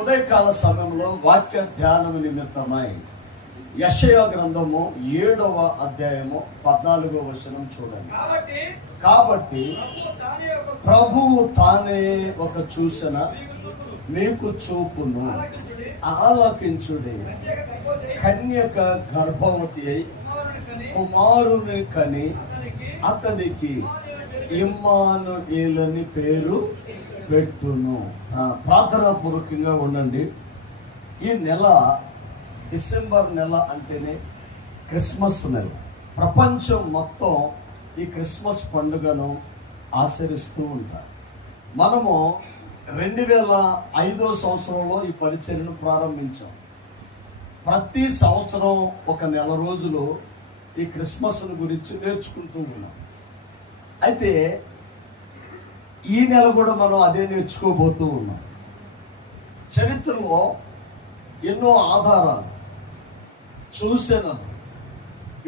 ఉదయకాల సమయంలో వాక్య ధ్యానం నిమిత్తమై యశయ గ్రంథము ఏడవ అధ్యాయము పద్నాలుగో వచనం చూడండి కాబట్టి ప్రభువు తానే ఒక చూసిన మీకు చూపును. ఆలకించుడి. కన్యక గర్భవతి అయి కుమారుని కని అతనికి అతనికి ఇమ్మానుయేలని పేరు పెట్టును. ఆ, ప్రార్థనా పూర్వకంగా ఉండండి. ఈ నెల డిసెంబర్ నెల అంటేనే క్రిస్మస్ నెల. ప్రపంచం మొత్తం ఈ క్రిస్మస్ పండుగను ఆచరిస్తూ ఉంటారు. మనము రెండు వేల ఐదో సంవత్సరంలో ఈ పరిచర్ను ప్రారంభించాం. ప్రతి సంవత్సరం ఒక నెల రోజులు ఈ క్రిస్మస్ను గురించి నేర్చుకుంటూ ఉన్నాం. అయితే ఈ నెల కూడా మనం అదే నేర్చుకోబోతూ ఉన్నాం. చరిత్రలో ఎన్నో ఆధారాలు సూచనలు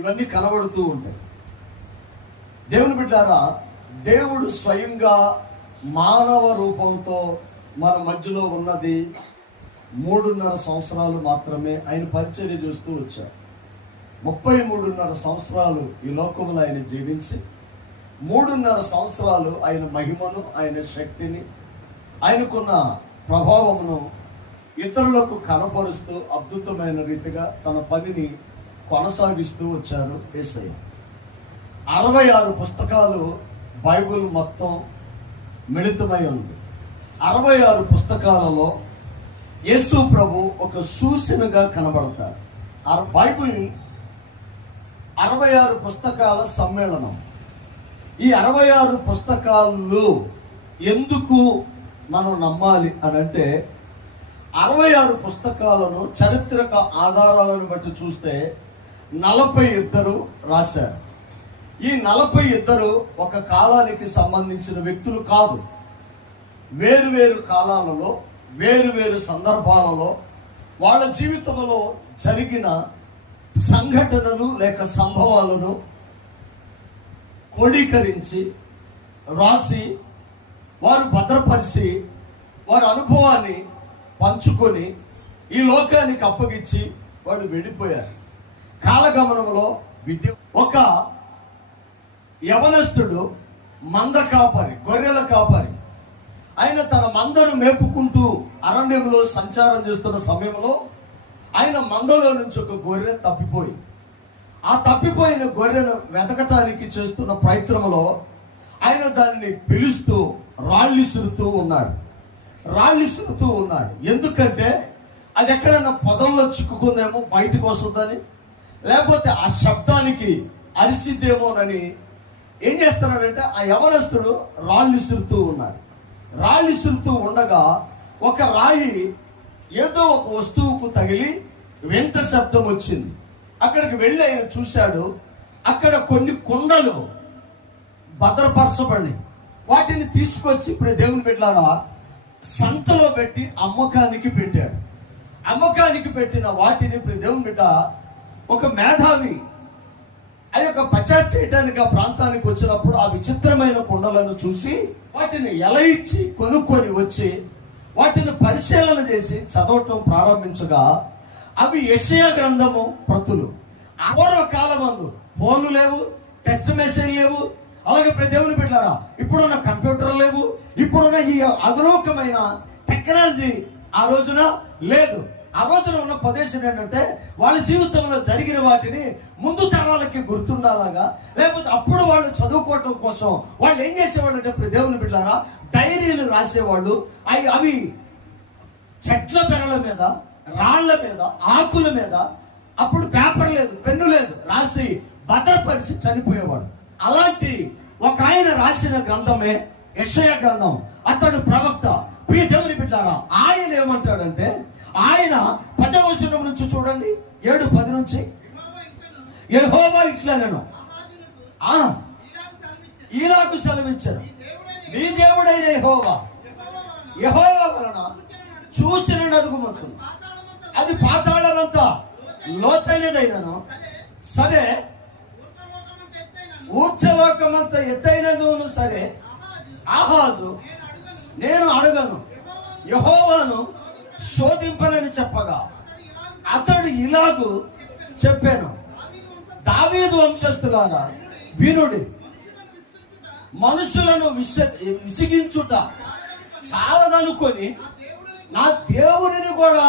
ఇవన్నీ కనబడుతూ ఉంటాయి. దేవుని బిడ్డారా దేవుడు స్వయంగా మానవ రూపంతో మన మధ్యలో ఉన్నది మూడున్నర సంవత్సరాలు మాత్రమే ఆయన పరిచర్య చూస్తూ వచ్చారు. ముప్పై మూడున్నర సంవత్సరాలు ఈ లోకంలో ఆయన జీవించి మూడున్నర సంవత్సరాలు ఆయన మహిమను ఆయన శక్తిని ఆయనకున్న ప్రభావమును ఇతరులకు కనపరుస్తూ అద్భుతమైన రీతిగా తన పనిని కొనసాగిస్తూ వచ్చారు ఏసయ్య. అరవై ఆరు పుస్తకాలు బైబిల్ మొత్తం మిళితమై ఉంది. అరవై ఆరు పుస్తకాలలో యేసు ప్రభు ఒక సూచనగా కనబడతారు ఆ అరవై ఆరు పుస్తకాల సమ్మేళనం. ఈ అరవై ఆరు పుస్తకాలు ఎందుకు మనం నమ్మాలి అని అంటే అరవై ఆరు పుస్తకాలను చరిత్రక ఆధారాలను బట్టి చూస్తే నలభై ఇద్దరు రాశారు. ఈ నలభై ఇద్దరు ఒక కాలానికి సంబంధించిన వ్యక్తులు కాదు. వేరు వేరు కాలాలలో వేరు వేరు సందర్భాలలో వాళ్ళ జీవితంలో జరిగిన సంఘటనలు లేక సంభవాలను క్రోడీకరించి రాసి వారు భద్రపరిచి వారి అనుభవాన్ని పంచుకొని ఈ లోకానికి అప్పగించి వాడు వెళ్ళిపోయారు. కాలగమనంలో విద్య ఒక యవనస్తుడు మంద కాపరి గొర్రెల కాపరి. ఆయన తన మందను మేపుకుంటూ అరణ్యంలో సంచారం చేస్తున్న సమయంలో ఆయన మందలో నుంచి ఒక గొర్రె తప్పిపోయి ఆ తప్పిపోయిన గొర్రెను వెతకటానికి చేస్తున్న ప్రయత్నంలో ఆయన దానిని పిలుస్తూ రాళ్ళిసురుతూ ఉన్నాడు. రాళ్ళిసురుతూ ఉన్నాడు. ఎందుకంటే అది ఎక్కడైనా పొదల్లో చిక్కుకుందేమో బయటకు వస్తుందని లేకపోతే ఆ శబ్దానికి అరిసిద్దేమోనని ఏం చేస్తున్నాడంటే ఆ యవనస్తుడు రాళ్ళు ఇసురుతూ ఉన్నాడు. రాళ్ళు ఇసురుతూ ఉండగా ఒక రాయి ఏదో ఒక వస్తువుకు తగిలి వింత శబ్దం వచ్చింది. అక్కడికి వెళ్ళి ఆయన చూశాడు. అక్కడ కొన్ని కుండలు భద్రపరచబడి వాటిని తీసుకొచ్చి ఇప్పుడు దేవుని బిడ్డారా సంతలో పెట్టి అమ్మకానికి పెట్టాడు. అమ్మకానికి పెట్టిన వాటిని ఇప్పుడు దేవుని బిడ్డ ఒక మేధావి ఆ యొక్క పచార్ చేయటానికి ఆ ప్రాంతానికి వచ్చినప్పుడు ఆ విచిత్రమైన కుండలను చూసి వాటిని ఎలా ఇచ్చి కొనుక్కొని వచ్చి వాటిని పరిశీలన చేసి చదవటం ప్రారంభించగా అవి యెషయా గ్రంథము ప్రతులు. పూర్వ కాలమందు ఫోన్లు లేవు టెక్స్ట్ మెసేజ్ లేవు. అలాగే ప్రతి దేవుని పెట్టారా ఇప్పుడున్న కంప్యూటర్ లేవు ఇప్పుడున్న ఈ అధులోకమైన టెక్నాలజీ ఆ రోజున లేదు. ఆ రోజున ఉన్న ప్రదేశం ఏంటంటే వాళ్ళ జీవితంలో జరిగిన వాటిని ముందు తరాలకి గుర్తుండాలాగా లేకపోతే అప్పుడు వాళ్ళు చదువుకోవటం కోసం వాళ్ళు ఏం చేసేవాళ్ళు అంటే ప్రతి దేవుని బిడ్డారా డైరీలు రాసేవాళ్ళు. అవి అవి చెట్ల పెరల మీద రాళ్ళ మీద ఆకుల మీద అప్పుడు పేపర్ లేదు పెన్ను లేదు రాసి భద్రపరిచి చనిపోయేవాడు. అలాంటి ఒక ఆయన రాసిన గ్రంథమే యశయ గ్రంథం. అతడు ప్రవక్త. ప్రియ దేవుని బిడ్డారా ఆయన ఏమంటాడంటే ఆయన పదవచనం నుంచి చూడండి ఏడు పది నుంచి. యెహోవా ఇట్లా నేను ఆ ఈలాకు సెలవిచ్చాను నీ దేవుడైన యహోవా. యహోవా వలన చూసిన నడుగుమతులు అది పాతాళనంత లోతైనదైనను సరే ఊర్చలోకమంత ఎత్తైనదును సరే ఆహాజు నేను అడగను యహోవాను శోధింపనని చెప్పగా అతడు ఇలాగు చెప్పాను. దావీదు వంశస్థులారా వినుడి మనుషులను విస విసిగించుట చాలదనుకొని నా దేవుడిని కూడా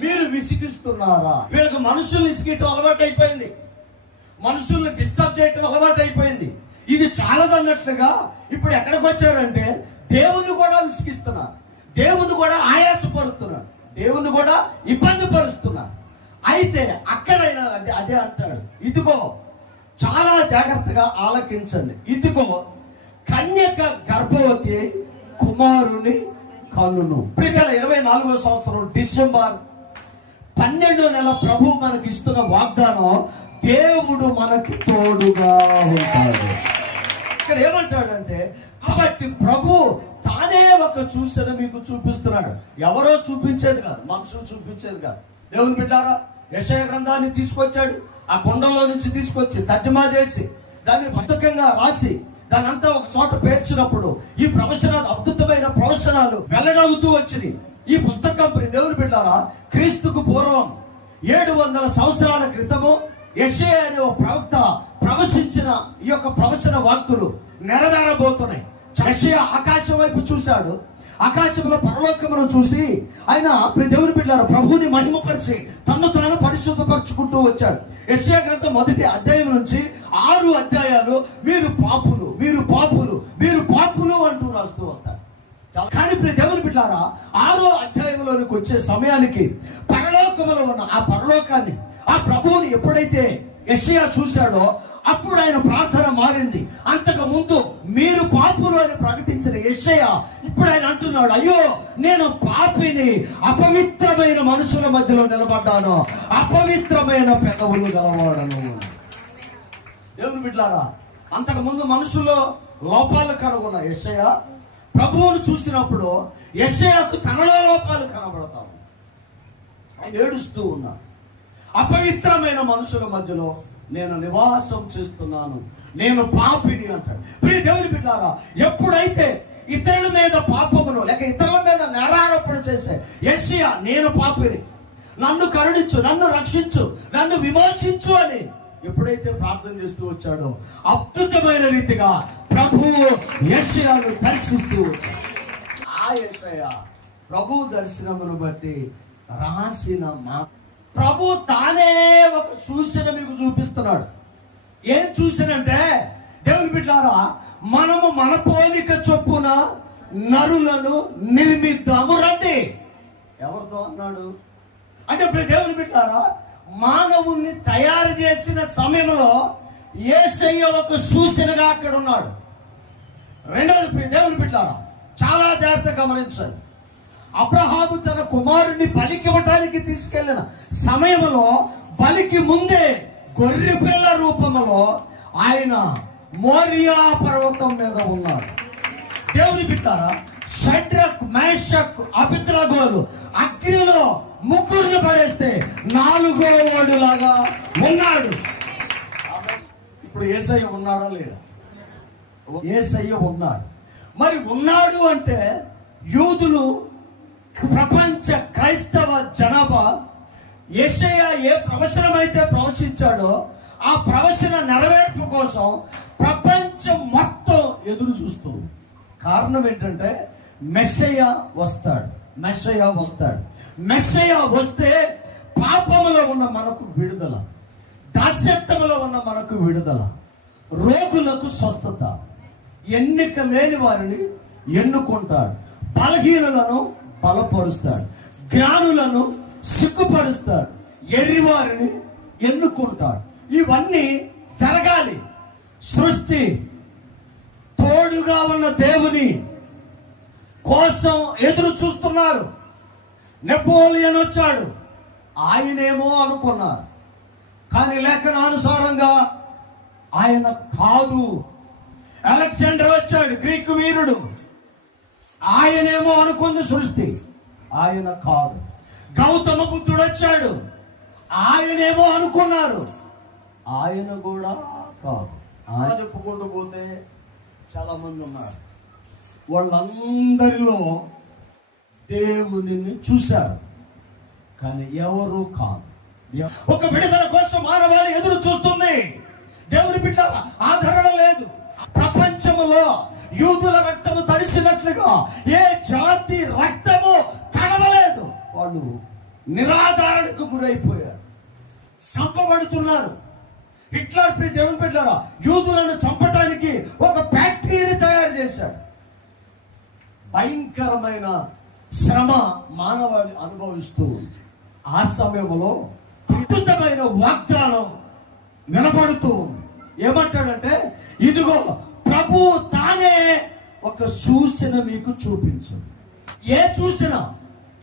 మీరు విసిగిస్తున్నారా? వీళ్ళకి మనుషుల్ని విసిగటం అలవాటు అయిపోయింది మనుషుల్ని డిస్టర్బ్ చేయటం అలవాటు అయిపోయింది ఇది చాలదన్నట్లుగా ఇప్పుడు ఎక్కడికి వచ్చారంటే దేవుని కూడా విసిగిస్తున్నారు. దేవుని కూడా ఆయాసపరుస్తున్నారు. దేవుని కూడా ఇబ్బంది పరుస్తున్నారు. అయితే అక్కడైనా అదే అదే అంటాడు. ఇదిగో చాలా జాగ్రత్తగా ఆలకించండి. ఇదిగో కన్యక గర్భవతి కుమారుని కన్నును ప్రియుల ఇరవై నాలుగో సంవత్సరం డిసెంబర్ పన్నెండో నెల ప్రభు మనకి ఇస్తున్న వాగ్దానం దేవుడు మనకి తోడుగా ఉంటాడు. ఇక్కడ ఏమంటాడంటే కాబట్టి ప్రభు తానే ఒక చూసిన మీకు చూపిస్తున్నాడు. ఎవరో చూపించేది కాదు మనుషులు చూపించేది కాదు. దేవుని బిడ్డారా యశయ గ్రంథాన్ని తీసుకొచ్చాడు ఆ కొండలో నుంచి తీసుకొచ్చి తర్జమా చేసి దాన్ని బతుకంగా రాసి దాని అంతా ఒక చోట పేర్చినప్పుడు ఈ ప్రవచనాలు అద్భుతమైన ప్రవచనాలు వెల్లడవుతూ వచ్చినాయి. ఈ పుస్తకం ప్రియ దేవుని బిడ్డారా క్రీస్తుకు పూర్వం ఏడు వందల సంవత్సరాల క్రితము యెషయా అనే ఒక ప్రవక్త ప్రవచించిన ఈ యొక్క ప్రవచన వాక్కులు నెరవేరబోతున్నాయి. యెషయా ఆకాశం వైపు చూశాడు. ఆకాశంలో పరలోకమును చూసి ఆయన ప్రియ దేవుని బిడ్డారు ప్రభువుని మహిమపరిచి తను తాను పరిశుద్ధపరచుకుంటూ వచ్చాడు. యశయ గ్రంథం మొదటి అధ్యాయం నుంచి ఆరు అధ్యాయాలు మీరు పాపులు మీరు పాపులు. కానీ ఇప్పుడు దేవుని బిడ్డారా ఆరో అధ్యాయంలోనికి వచ్చే సమయానికి పరలోకములో ఉన్న ఆ పరలోకాన్ని ఆ ప్రభువుని ఎప్పుడైతే యషయా చూశాడో అప్పుడు ఆయన ప్రార్థన మారింది. అంతకు ముందు మీరు పాపులు అని ప్రకటించిన యశయ ఇప్పుడు ఆయన అంటున్నాడు అయ్యో నేను పాపిని అపవిత్రమైన మనుషుల మధ్యలో నిలబడ్డాను. అపవిత్రమైన పెదవులు గలవాడను. దేవుని బిడ్డారా అంతకు ముందు మనుషుల్లో లోపాలు కనుగొన్న యశయ ప్రభువును చూసినప్పుడు యెషయాకు తనలో లోపాలు కనబడతావు. ఆయన ఏడుస్తూ ఉన్నాడు. అపవిత్రమైన మనుషుల మధ్యలో నేను నివాసం చేస్తున్నాను. నేను పాపిని అంటాడు. ప్రియ దేవుని బిడ్డారా ఎప్పుడైతే ఇతరుల మీద పాపమును లేక ఇతరుల మీద నేరారోపణ చేసే యెషయా నేను పాపిని. నన్ను కరుణించు నన్ను రక్షించు నన్ను విమోచించు అని ఎప్పుడైతే ప్రార్థన చేస్తూ వచ్చాడో అద్భుతమైన రీతిగా ప్రభువు యశయాను దర్శిస్తూ ఆ యశయ ప్రభు దర్శనమును బట్టి రాసిన మా ప్రభు తానే ఒక సూచన మీకు చూపిస్తున్నాడు. ఏం చూసినంటే దేవుని బిడ్డారా మనము మన పోలిక చొప్పున నరులను నిర్మిద్దాము రండి. ఎవరితో అన్నాడు? అంటే ఇప్పుడు దేవుని బిడ్డారా మానవుణ్ణి తయారు చేసిన సమయంలో ఏసయ్య ఒక సూచనగా అక్కడ ఉన్నాడు. రెండవది ప్రియ దేవుని బిడ్డారా చాలా జాగ్రత్తగా గమనించండి. అబ్రహాము తన కుమారుడిని బలికి ఇవ్వటానికి తీసుకెళ్ళిన సమయంలో బలికి ముందే గొర్రె పిల్ల రూపంలో ఆయన మోరియా పర్వతం మీద ఉన్నాడు. దేవుని బిడ్డారా షడ్రక్ మేషక్ అభిద్రగోలు అగ్నిలో ముగ్గురిని పడేస్తే నాలుగో వాడులాగా ఉన్నాడు. ఇప్పుడు ఏసయ్య ఉన్నాడా లేదా? ఏసయ్య ఉన్నాడు. మరి ఉన్నాడు అంటే యూదులు ప్రపంచ క్రైస్తవ జనాభా ఏషయ ఏ ప్రవచనం అయితే ప్రవచించాడో ఆ ప్రవచన నెరవేర్పు కోసం ప్రపంచం మొత్తం ఎదురు చూస్తుంది కారణం ఏంటంటే మెస్సయ్య వస్తాడు. మెస్సయ్య వస్తాడు. మెస్సయ్య వస్తే పాపములో ఉన్న మనకు విడుదల దాస్యత్వంలో ఉన్న మనకు విడుదల రోగులకు స్వస్థత. ఎన్నిక లేని వారిని ఎన్నుకుంటాడు. బలహీనులను బలపరుస్తాడు. జ్ఞానులను సిగ్గుపరుస్తాడు. ఎర్రివారిని ఎన్నుకుంటాడు. ఇవన్నీ జరగాలి. సృష్టి తోడుగా ఉన్న దేవుని కోసం ఎదురు చూస్తున్నారు. నెపోలియన్ వచ్చాడు. ఆయనేమో అనుకున్నారు. కానీ లెక్కన అనుసారంగా ఆయన కాదు. అలెగ్జాండర్ వచ్చాడు గ్రీక్ వీరుడు. ఆయనేమో అనుకుంది సృష్టి. ఆయన కాదు. గౌతమ బుద్ధుడు వచ్చాడు. ఆయనేమో అనుకున్నారు. ఆయన కూడా కాదు. ఆయన చెప్పుకుంటూ పోతే చాలా మంది ఉన్నారు. వాళ్ళందరిలో దేవుని చూశారు. కానీ ఎవరు కాదు. ఒక విడుదల కోసం మానవాళి ఎదురు చూస్తుంది. దేవుని బిడ్డ ఆదరణ లేదు. ప్రపంచములో యూదుల రక్తము తడిసినట్లుగా ఏ జాతి రక్తము తడవలేదు. వాళ్ళు నిరాధారణకు గురైపోయారు. చంపబడుతున్నారు. హిట్లర్ ప్రియ దేవుని పెట్టారా యూదులను చంపటానికి ఒక ఫ్యాక్టరీని తయారు చేశాడు. భయంకరమైన శ్రమ మానవాళి అనుభవిస్తూ ఆ సమయంలో అద్భుతమైన వాగ్దానం వినపడుతూ ఉంది. ఏమంటాడంటే ఇదిగో ప్రభు తానే ఒక సూచన మీకు చూపించు. ఏ చూసిన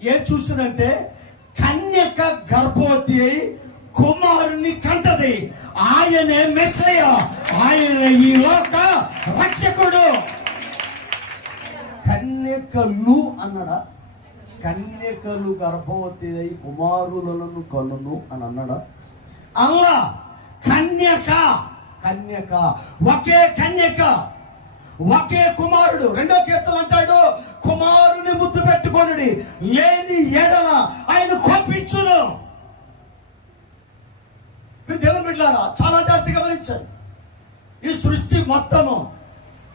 ఏ చూసినంటే కన్యక గర్భవతి అయి కుమారుని కంటది. ఆయనే మెస్సయ ఆయన ఈ లోక రక్షకుడు. కన్యకలు అన్నాడా కన్యకలు గర్భవతి అయి కుమారులను కనును అని అన్నాడా? అల్లా కన్యక కన్యక. ఒకే కన్యక. ఒకే కుమారుడు. రెండో కీర్తలు అంటాడు కుమారుని ముద్దు పెట్టుకొనుడి. లేని ఎడల ఆయన కోపించును. మీరు దేవుని బిడ్డారా చాలా జాగ్రత్తగా గమనించండి. ఈ సృష్టి మొత్తము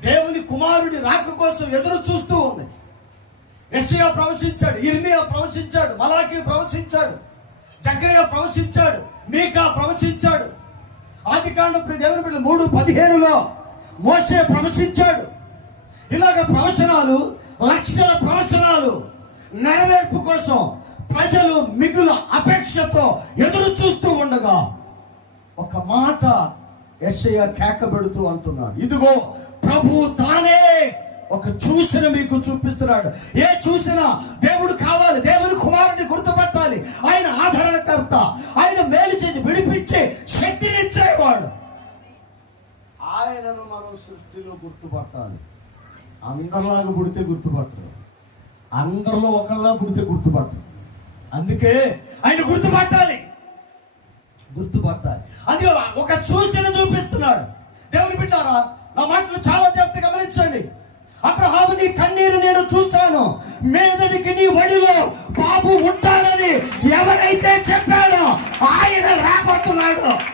దేవుని కుమారుడి రాక కోసం ఎదురు చూస్తూ ఉంది. యెషయా ప్రవశించాడు ఇర్మియా ప్రవశించాడు మలాకి ప్రవశించాడు జకరియా ప్రవశించాడు మీకా ప్రవశించాడు. ఆది కాండ దేవుని బిడ్డ మూడు పదిహేనులో మోసే ప్రవశించాడు. ఇలాగ ప్రవచనాలు లక్షల ప్రవచనాలు నెరవేర్పు కోసం ప్రజలు మిగుల అపేక్షతో ఎదురు చూస్తూ ఉండగా ఒక మాట యెషయ కేకబెడుతూ అంటున్నాడు. ఇదిగో ప్రభు తానే ఒక చూసిన మీకు చూపిస్తున్నాడు. ఏ చూసినా దేవుడు కావాలి దేవుని కుమారుని గుర్తుపట్టాలి. ఆయన ఆదరణకర్త ఆయన మేలు చేసి విడిపించి శక్తినిచ్చేవాడు. ఆయనను మనం సృష్టిలో గుర్తుపట్టాలి. అందరిలాగా పుడితే గుర్తుపట్టరు. అందరిలో ఒకళ్ళ పుడితే గుర్తుపట్టరు. అందుకే ఆయన గుర్తుపట్టాలి. గుర్తుపట్టాలి. అది ఒక సూచన చూపిస్తున్నాడు. దేవుని బిడ్డారా నా మాటలు చాలా జాగ్రత్త గమనించండి. అబ్రహాము నీ కన్నీరు నేను చూశాను. మీదడికి నీ వడిలో బాబు ఉంటాడని ఎవరైతే చెప్పాడో ఆయన రాబోతున్నాడు.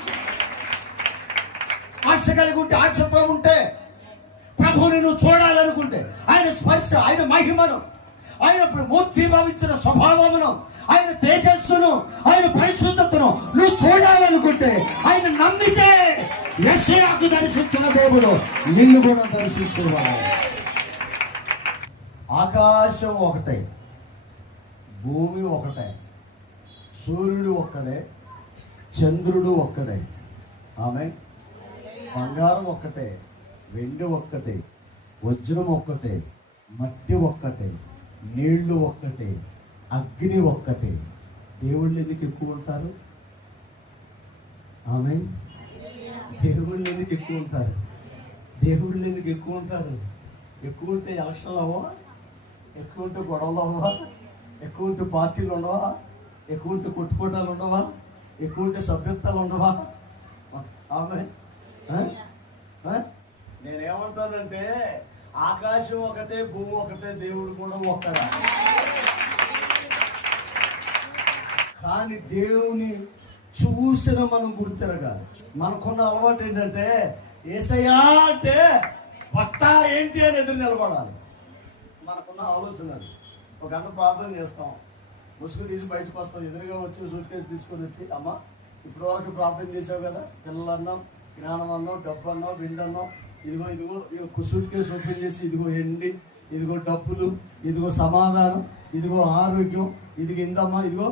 ఆశ కలిగి ఉంటే ఆశతో ఉంటే ప్రభువుని నువ్వు చూడాలనుకుంటే ఆయన స్పర్శ ఆయన మహిమను ఆయన మూర్తి భావించిన స్వభావమును ఆయన తేజస్సును ఆయన పరిశుద్ధతను నువ్వు చూడాలనుకుంటే ఆయన నమ్మితే యశయాకు దర్శించిన దేవుడు నిన్ను కూడా దర్శించేవాడు. ఆకాశం ఒకటే భూమి ఒకటే సూర్యుడు ఒక్కడే చంద్రుడు ఒక్కడే. ఆమె బంగారం ఒక్కటే వెండి ఒక్కటే వజ్రం ఒక్కటే మట్టి ఒక్కటే నీళ్ళు ఒక్కటే అగ్ని ఒక్కటే. దేవుళ్ళు ఎందుకు ఎక్కువ ఉంటారు? ఆమె దేవుళ్ళు ఎందుకు ఎక్కువ ఉంటారు? దేవుళ్ళు ఎందుకు ఎక్కువ ఉంటారు? ఎక్కువ ఉంటే ఎలక్షన్లు అవ్వవా? ఎక్కువ ఉంటే గొడవలు అవ్వవా? ఎక్కువ ఉంటే పార్టీలు ఉండవా? ఎక్కువ ఉంటే కొట్టుకోటాలు ఉండవా? ఎక్కువ ఉంటే సభ్యత్వాలు ఉండవా? ఆమె నేనేమంటానంటే ఆకాశం ఒకటే భూమి ఒకటే దేవుడు కూడా ఒక్కడా. కానీ దేవుని చూసిన మనం గుర్తిరగాలి. మనకున్న అలవాటు ఏంటంటే ఏసయ్యా అంటే వస్తా ఏంటి అని ఎదురు నిలబడాలి. మనకున్న ఆలోచన అది. ఒక గంట ప్రార్థన చేస్తాం. ముసుగు తీసి బయటకు వస్తాం. ఎదురుగా వచ్చి సూట్ కేసు తీసుకొని వచ్చి అమ్మ ఇప్పుడు వరకు ప్రార్థన చేసావు కదా పిల్లలు అన్నాం జ్ఞానం అన్నో డబ్బు అన్నో విండు ఇదిగో ఇదిగో ఇదిగో సూట్ కేసు ఓపెన్ చేసి ఇదిగో ఎండి ఇదిగో డబ్బులు ఇదిగో సమాధానం ఇదిగో ఆరోగ్యం ఇదిగో ఇందమ్మా ఇదిగో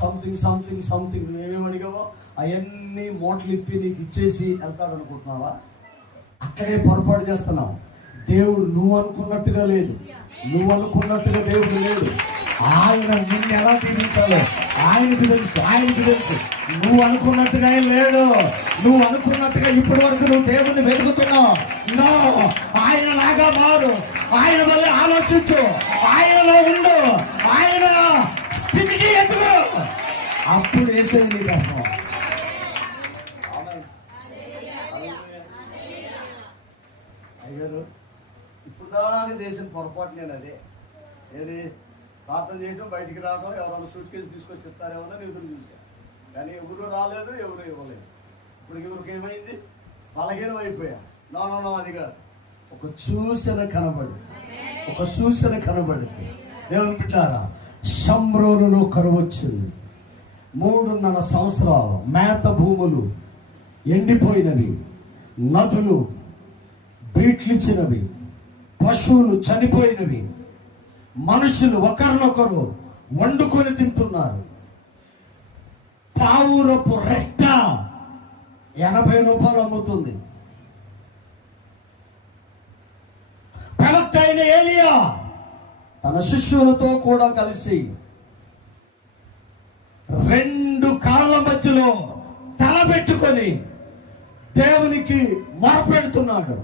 సంథింగ్ సంథింగ్ సంథింగ్ నువ్వేమేమి అడిగావో అవన్నీ మూటలు ఇప్పి నీకు ఇచ్చేసి వెళ్తాడు అనుకుంటున్నావా? అక్కడే పొరపాటు చేస్తున్నావు. దేవుడు నువ్వు అనుకున్నట్టుగా లేదు. నువ్వు అనుకున్నట్టుగా దేవుడు లేడు ఆయన నిన్ను ఎలా దీవించాలో ఆయనకు తెలుసు ఆయనకు తెలుసు. నువ్వు అనుకున్నట్టుగా ఏం లేడు నువ్వు అనుకున్నట్టుగా ఇప్పటి వరకు నువ్వు దేవుణ్ణి వెతుకుతున్నావు. నో ఆయన లాగా మారు. ఆయన వల్ల ఆలోచించు. ఆయనలో ఉండు. ఆయన స్థితికి ఎదురు. అప్పుడు వేసే నీ తప్ప అయ్యారు ఇప్పుడు దాకా చేసిన పొరపాటు నేను అదే. ఏది ప్రార్థన చేయటం బయటికి రావడం ఎవరైనా సూట్ కేసు తీసుకొచ్చి ఇస్తారేమో ఎదురు చూశాను. కానీ ఎవరు రాలేదు ఎవరు ఇవ్వలేదు. ఇప్పుడు ఎవరికి ఏమైంది? బలహీనం అయిపోయా. నో నో నో అది కాదు. ఒక సూచన కనబడి ఒక సూచన కనబడి దేవుని బిడ్డారా షమ్రోనులో కరువు వచ్చింది. మూడున్నర సంవత్సరాలు మేత భూములు ఎండిపోయినవి. నదులు బీట్లిచ్చినవి. పశువులు చనిపోయినవి. మనుషులు ఒకరినొకరు వండుకొని తింటున్నారు. పావురపు రెట్ట. ఎనభై రూపాయలు అమ్ముతుంది. ప్రవక్త అయిన ఏలియా తన శిష్యులతో కూడా కలిసి రెండు కాళ్ళ మధ్యలో తల పెట్టుకొని దేవునికి మొరపెడుతున్నాడు.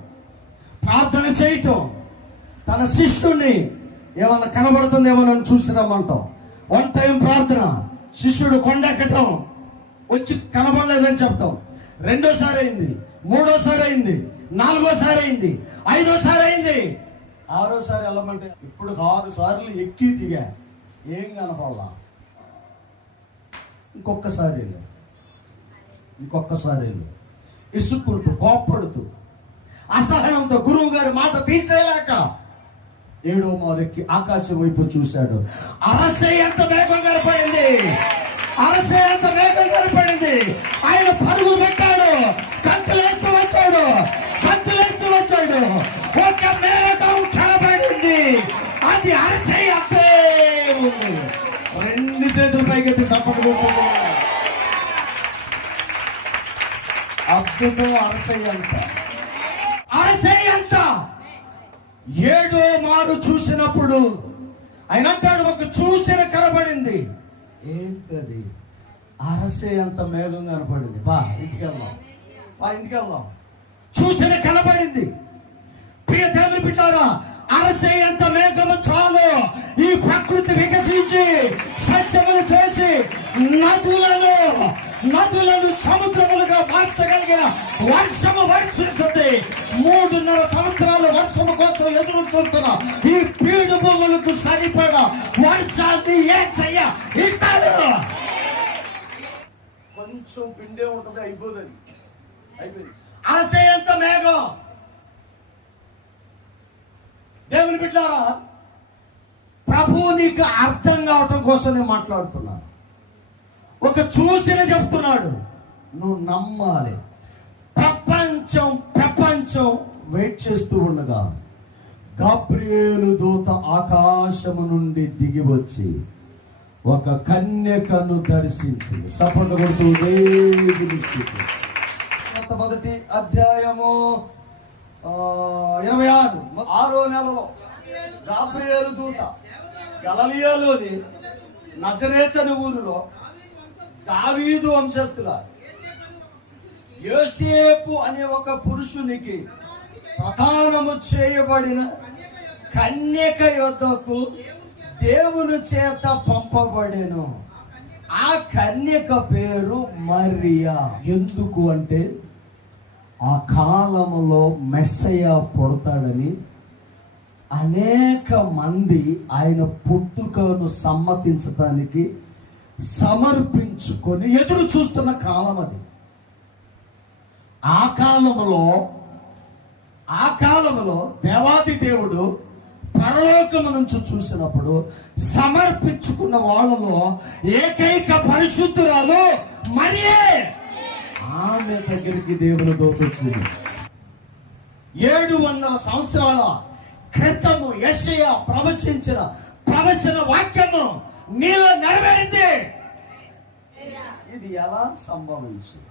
ప్రార్థన చేయటం తన శిష్యుని ఏమన్నా కనబడుతుందేమో నన్ను చూసి రమ్మంటాం. వన్ టైం ప్రార్థన శిష్యుడు కొండెక్కటం వచ్చి కనబడలేదని చెప్పటం. రెండోసారి అయింది మూడోసారి అయింది నాలుగోసారి అయింది ఐదోసారి అయింది. ఆరోసారి వెళ్ళమంటే ఇప్పుడు ఆరు సార్లు ఎక్కి దిగా. ఏం కనపడలా? ఇంకొకసారి వెళ్ళు. ఇంకొకసారి వెళ్ళు. ఇసుక్కుంటూ కోప్పడుతూ అసహనంతో గురువు గారి మాట తీసేయలేక ఏడో మారెక్కి ఆకాశం వైపు చూశాడు. అరసే ఎంత వేగం కనపడింది? అరసే ఎంత వేగం కనపడింది. ఆయన పరుగు పెట్టాడు. కత్తులేస్తూ వచ్చాడు. కత్తులేస్తూ వచ్చాడు. ఒక మేఘం కనబడింది. అది అరసే అంతే ఉంది. రెండు చేతులు పైకెత్తి చప్పట్లు అద్భుతం అరసై అంత అరసై అంత ఏడో మారు చూసినప్పుడు ఆయన అంటాడు ఒక చూసిన కనబడింది. ఏంటది? అరసే అంత మేఘం కనపడింది. బా ఇంటికి వెళ్దాం బా ఇంటికి వెళ్దాం చూసిన కనబడింది ప్రియ దేవుని బిడ్డారా అరసే అంత మేఘము చాలు. ఈ ప్రకృతి వికసించి సస్యములు చేసి నదులను నదులను సముద్రములుగా మార్చగలిగిన వర్షము వర్షిస్తుంది మూడున్నర సంవత్సరాలు వర్షము కోసం ఎదురు చూస్తున్న ఈ పీడు భూములకు సరిపడా వర్షాన్ని ఏ చెయ్య? ఇస్తాడు కొంచెం పిండే ఉంటది అయిపోతుంది అయిపోయింది. అరసేంత మేఘం. దేవుని బిడ్డారా ప్రభు నీకు అర్థం కావటం కోసం నేను మాట్లాడుతున్నాను. ఒక చూసిన చెప్తున్నాడు. నువ్వు నమ్మాలి. ప్రపంచం ప్రపంచం వెయిట్ చేస్తూ ఉండగా గాబ్రియేలు దూత ఆకాశము నుండి దిగి వచ్చి ఒక కన్యకను దర్శించింది. సపన కొడుతూ దేవుని అధ్యాయము ఇరవై ఆరు ఆరో నెలలో గాబ్రియేలు దూత గలలియాలోని నజరేతని ఊరిలో దావీదు వంశస్థుల. యోసేపు అనే ఒక పురుషునికి ప్రధానము చేయబడిన కన్యక యొద్దకు దేవుని చేత పంపబడేను. ఆ కన్యక పేరు మరియా. ఎందుకు అంటే ఆ కాలంలో మెస్సయ్య పుడతాడని అనేక మంది ఆయన పుట్టుకను సమ్మతించటానికి సమర్పించుకొని ఎదురు చూస్తున్న కాలం అది. ఆ కాలంలో ఆ కాలంలో దేవాది దేవుడు పరలోకము నుంచి చూసినప్పుడు సమర్పించుకున్న వాళ్ళలో ఏకైక పరిశుద్ధురాలు మరియే. ఆమె దగ్గరికి దేవుని దోత ఏడు వందల సంవత్సరాల క్రితము యశయ ప్రవచించిన ప్రవచన వాక్యము నీలో నెరవేరింది. ఇది ఎలా సంభవించింది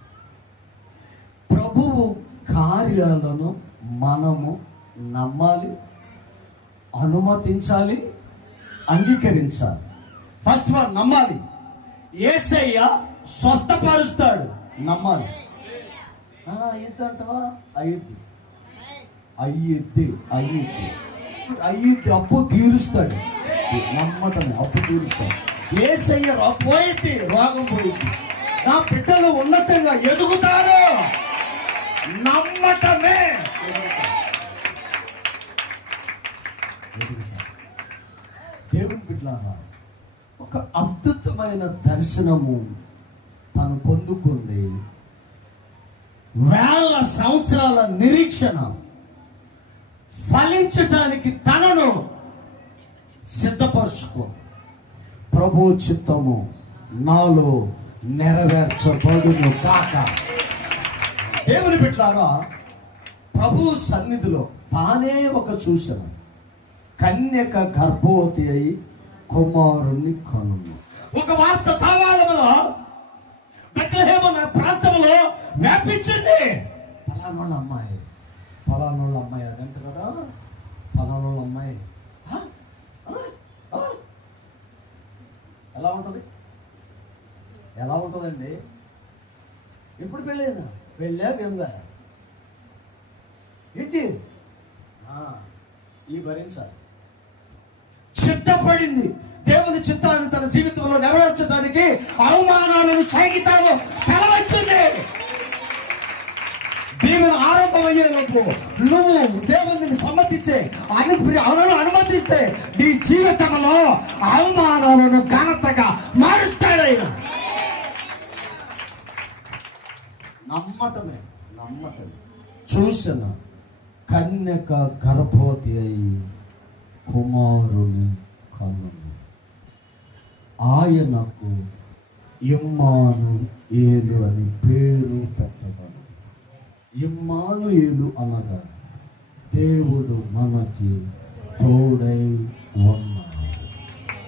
ప్రభువు కార్యాలను మనము నమ్మాలి అనుమతించాలి అంగీకరించాలి. ఫస్ట్ వన్ నమ్మాలి. ఏసయ్య స్వస్థపరుస్తాడు. నమ్మాలి. అయ్యిద్ది అంటవా? అయ్యిద్ది. అయ్యిద్ది అయ్యిద్ది. అయ్యిద్ది అప్పు తీరుస్తాడు. నమ్మటం అప్పు తీరుస్తాం. ఏసయ్య రా- రోగం పోయింది. నా బిడ్డలు ఉన్నతంగా ఎదుగుతారు. నమ్మటమే. దేవుని బిడ్డలారా ఒక అద్భుతమైన దర్శనము తను పొందుకుంది. వేల సంవత్సరాల నిరీక్షణ ఫలించటానికి తనను సిద్ధపరుచుకో. ప్రభు చిత్తము నాలో నెరవేర్చబడును కాక దేవుని బిడ్డారా ప్రభు సన్నిధిలో తానే ఒక చూసిన కన్యక గర్భవతి అయి కుమారుణ్ణి కను ఒక వార్త తావాళములో బెత్లహేమ ప్రాంతంలో వ్యాపించింది. పలానోళ్ళ అమ్మాయి పలానోళ్ళ అమ్మాయి అదంట కదా పలానోళ్ళ అమ్మాయి ఆ? ఆ? ఆ? ఎలా ఉంటుంది? ఎలా ఉంటుందండి? ఎప్పుడు పెళ్ళైనా పెళ్ళా విందా ఏంటి? ఆ, ఈ భరించాలి చిత్తపడింది దేవుని చిత్తాన్ని తన జీవితంలో నెరవేర్చడానికి అవమానాలను సైకితాలు తలవచ్చింది దేవుని నువ్వు దేవుని సమ్మతించే అను అవునను అనుమతిస్తే నీ జీవితంలో అవమానాలను ఘనతగా మారుస్తాడు ఆయన నమ్మటమే నమ్మటమే. చూసిన కన్యక గర్భవతి అయి కుమారుని కను ఆయనకు ఇమ్మాను ఏలు అని పేరు ఇమ్మానుయేలు అనగా దేవుడు మనకి తోడై ఉన్నాడు.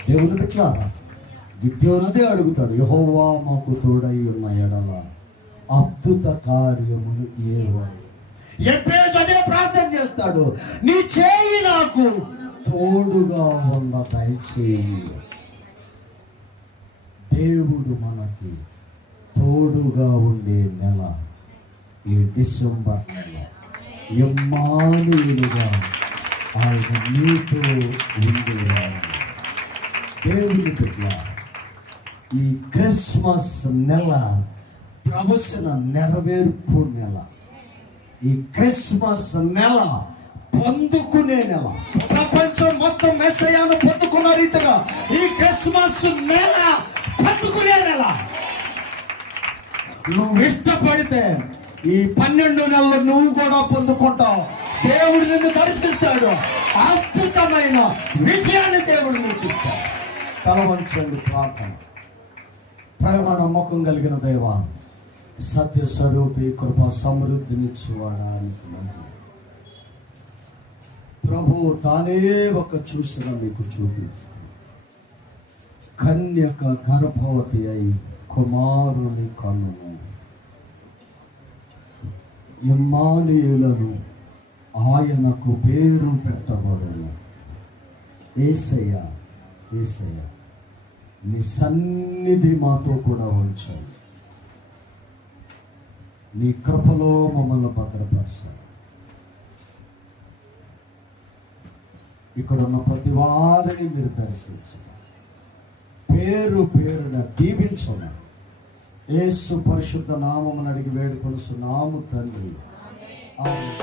దేవుడు పెట్టారా గిద్యోనదే అడుగుతాడు యహోవా మాకు తోడై ఉన్న ఎడల అద్భుత కార్యములు ఏవో. ఎప్పేసి అదే ప్రార్థన చేస్తాడు నీ చేయి నాకు తోడుగా ఉన్న దయచేయి. దేవుడు మనకి తోడుగా ఉండే నెల ఈ డిసెంబర్ నెల ఎమ్మానులుగా ఆయన నీతో ఉండేవాడు దేవుని బిడ్డ ఈ క్రిస్మస్ నెల ప్రవచన నెరవేర్పు నెల. ఈ క్రిస్మస్ నెల పొందుకునే నెల. ప్రపంచం మొత్తం మెస్సయాను పొందుకున్న రీతిగా ఈ క్రిస్మస్ నెల పొందుకునే నెల. నువ్వు ఇష్టపడితే ఈ పన్నెండు నెలలు నువ్వు కూడా పొందుకుంటావు. దేవుడు నిన్ను దర్శిస్తాడు. అద్భుతమైన విజయాన్ని దేవుడు నీకు ఇస్తాడు తల వంచండి ప్రార్థన. ప్రేమ నమ్మకం కలిగిన దైవ సత్య స్వరూపి కృప సమృద్ధినిచ్చువాడానికి మంచిది ప్రభు తానే ఒక చూసిన మీకు చూపిస్తాను. కన్యక గర్భవతి అయి కుమారుని కన్ను ఇమ్మానుయులను ఆయనకు పేరు పెట్టబడను. ఏసయ్య ఏసయ్య నీ సన్నిధి మాతో కూడా ఉంచాలి నీ కృపలో మమ్మల్ని భద్రపరచాలి ఇక్కడ ఉన్న ప్రతి వారిని మీరు దర్శించండి. పేరు పేరున దీవించండి. యేసు పరిశుద్ధ నామమును అడిగి వేడుకొలుసు నాము తండ్రి ఆమేన్.